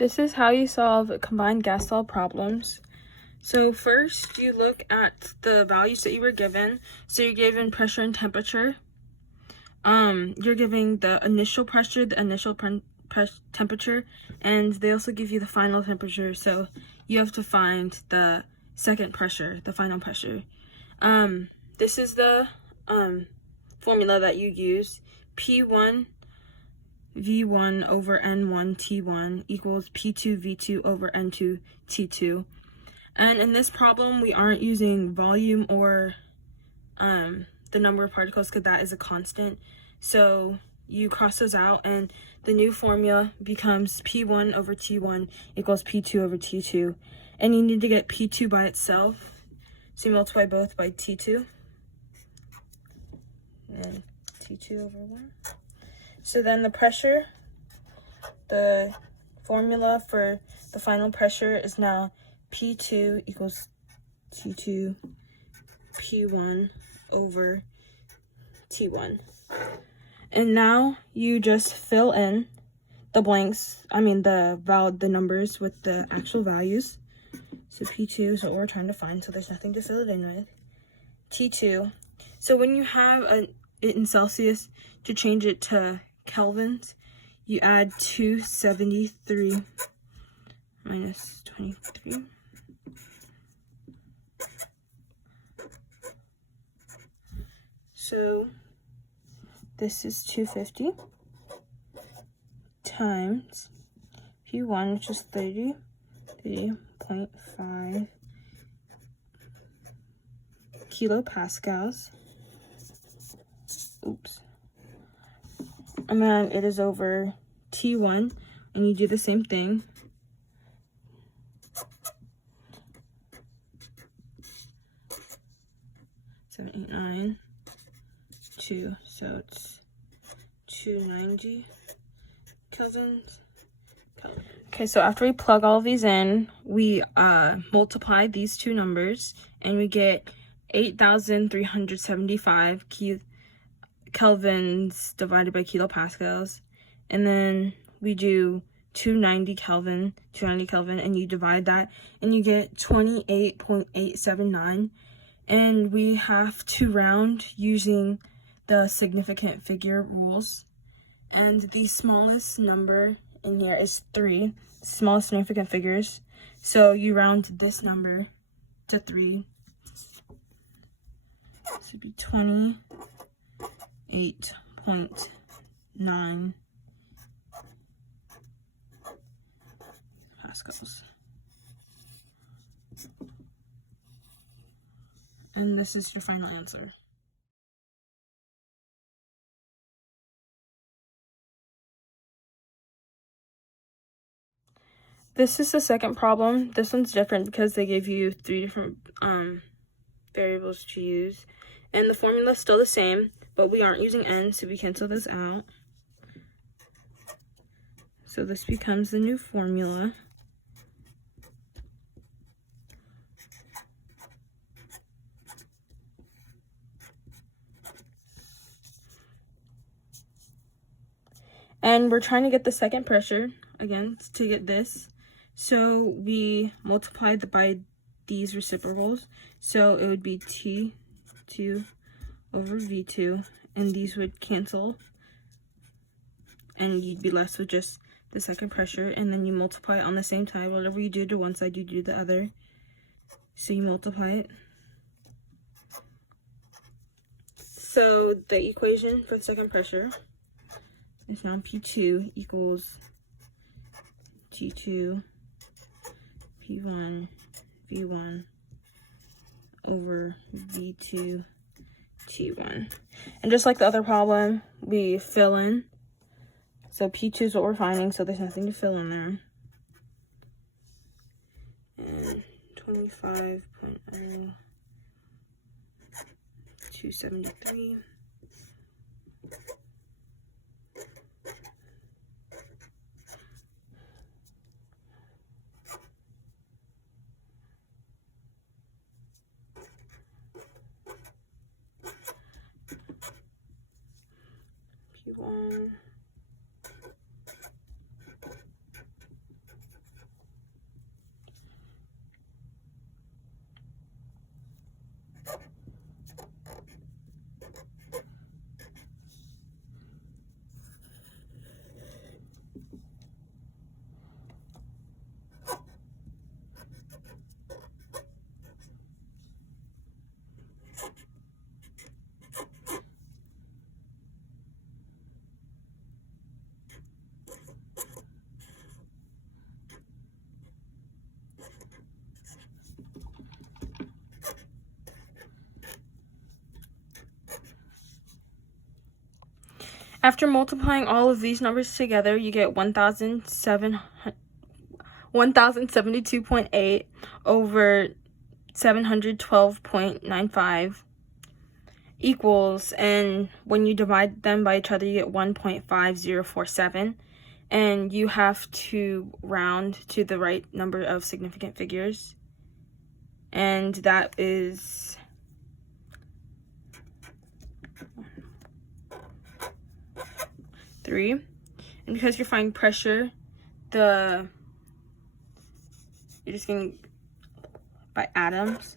This is how you solve combined gas law problems. So first, you look at the values that you were given. So you're given pressure and temperature. You're giving the initial pressure, the initial temperature, and they also give you the final temperature. So you have to find the second pressure, the final pressure. This is the formula that you use. P1 V1 over N1 T1 equals P2 V2 over N2 T2. And in this problem, we aren't using volume or the number of particles because that is a constant. So you cross those out and the new formula becomes P1 over T1 equals P2 over T2. And you need to get P2 by itself. So you multiply both by T2. And then T2 over 1. So then the pressure, the formula for the final pressure is now P2 equals T2 P1 over T1. And now you just fill in the blanks, the numbers with the actual values. So P2 is what we're trying to find, so there's nothing to fill it in with. T2. So when you have it in Celsius, to change it to kelvins, you add 273 minus 23. So this is 250 times P1, which is 30.5 kilopascals. Oops. And then it is over T1, and you do the same thing. Seven, 8, 9, 2, so it's 290 kelvins. Okay, so after we plug all of these in, we multiply these two numbers, and we get 8,375 kelvins divided by kilopascals, and then we do 290 Kelvin, and you divide that, and you get 28.879, and we have to round using the significant figure rules, and the smallest number in here is 3, smallest significant figures, so you round this number to 3. This would be 28.9 pascals. And this is your final answer. This is the second problem. This one's different because they gave you 3 different variables to use. And the formula is still the same, but we aren't using n, so we cancel this out. So this becomes the new formula. And we're trying to get the second pressure, again, to get this. So we multiply by these reciprocals. So it would be T2 over V2, and these would cancel. And you'd be left with just the second pressure, and then you multiply on the same side. Whatever you do to one side, you do the other. So you multiply it. So the equation for the second pressure is now P2 equals T2 P1 V1 over V2 T1. And just like the other problem, we fill in. So P2 is what we're finding, so there's nothing to fill in there. And 25.0 273. P1 After multiplying all of these numbers together, you get 1072.8 over 712.95 equals, and when you divide them by each other, you get 1.5047, and you have to round to the right number of significant figures, and that is 3. And because you're finding pressure, you're just going by atoms.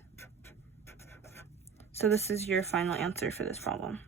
So this is your final answer for this problem.